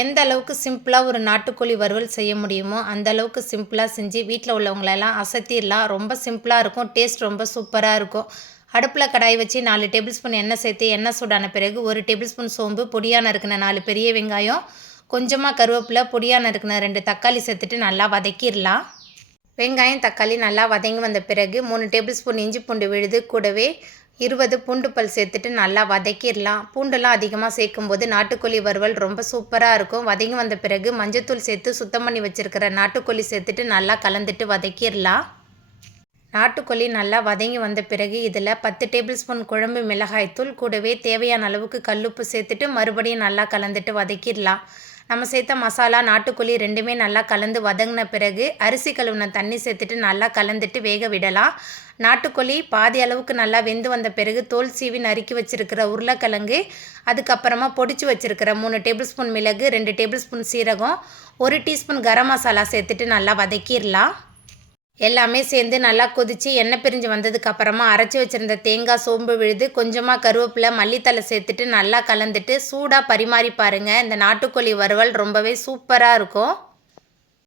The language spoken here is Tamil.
எந்த அளவுக்கு சிம்பிளாக ஒரு நாட்டுக்கோழி வறுவல் செய்ய முடியுமோ அந்த அளவுக்கு சிம்பிளாக செஞ்சு வீட்டில் உள்ளவங்களெல்லாம் அசத்திடலாம். ரொம்ப சிம்பிளாக இருக்கும். டேஸ்ட் ரொம்ப சூப்பராக இருக்கும். அடுப்பில் கடாய் வச்சு 4 டேபிள் ஸ்பூன் எண்ணெய் சேர்த்து எண்ணெய் சூடான பிறகு 1 டேபிள் ஸ்பூன் சோம்பு, பொடியாக நறுக்கின 4 பெரிய வெங்காயம், கொஞ்சமாக கருவேப்பிலை, பொடியாக நறுக்கின 2 தக்காளி சேர்த்துட்டு நல்லா வதக்கிடலாம். வெங்காயம் தக்காளி நல்லா வதங்கி வந்த பிறகு 3 டேபிள் ஸ்பூன் இஞ்சி பூண்டு விழுது, கூடவே 20 பூண்டு பல் சேர்த்துட்டு நல்லா வதக்கிடலாம். பூண்டெல்லாம் அதிகமாக சேர்க்கும்போது நாட்டுக்கோழி வறுவல் ரொம்ப சூப்பராக இருக்கும். வதங்கி வந்த பிறகு மஞ்சத்தூள் சேர்த்து சுத்தம் பண்ணி வச்சுருக்கிற நாட்டுக்கோழி சேர்த்துட்டு நல்லா கலந்துட்டு வதக்கிடலாம். நாட்டுக்கோழி நல்லா வதங்கி வந்த பிறகு இதில் 10 டேபிள் ஸ்பூன் குழம்பு மிளகாய்த்தூள், கூடவே தேவையான அளவுக்கு கல்லுப்பு சேர்த்துட்டு மறுபடியும் நல்லா கலந்துட்டு வதக்கிடலாம். நம்ம சேர்த்த மசாலா நாட்டுக்கோழி ரெண்டுமே நல்லா கலந்து வதங்கின பிறகு அரிசி கழுவின தண்ணி சேர்த்துட்டு நல்லா கலந்துட்டு வேக விடலாம். நாட்டுக்கோழி பாதி அளவுக்கு நல்லா வெந்து வந்த பிறகு தோல் சீவி நறுக்கி வச்சுருக்கிற உருளைக்கிழங்கு, அதுக்கப்புறமா பொடிச்சு வச்சுருக்கிற 3 டேபிள் ஸ்பூன் மிளகு, 2 டேபிள் ஸ்பூன் சீரகம், 1 டீஸ்பூன் கரம் மசாலா சேர்த்துட்டு நல்லா வதக்கிடலாம். எல்லாமே சேர்ந்து நல்லா கொதித்து எண்ணெய் பிரிஞ்சு வந்ததுக்கப்புறமா அரைச்சி வச்சுருந்த தேங்காய், சோம்பு விழுது, கொஞ்சமாக கருவேப்பிலை, மல்லித்தலை சேர்த்துட்டு நல்லா கலந்துட்டு சூடாக பரிமாறி பாருங்கள். இந்த நாட்டுக்கோழி வறுவல் ரொம்பவே சூப்பராக இருக்கும்.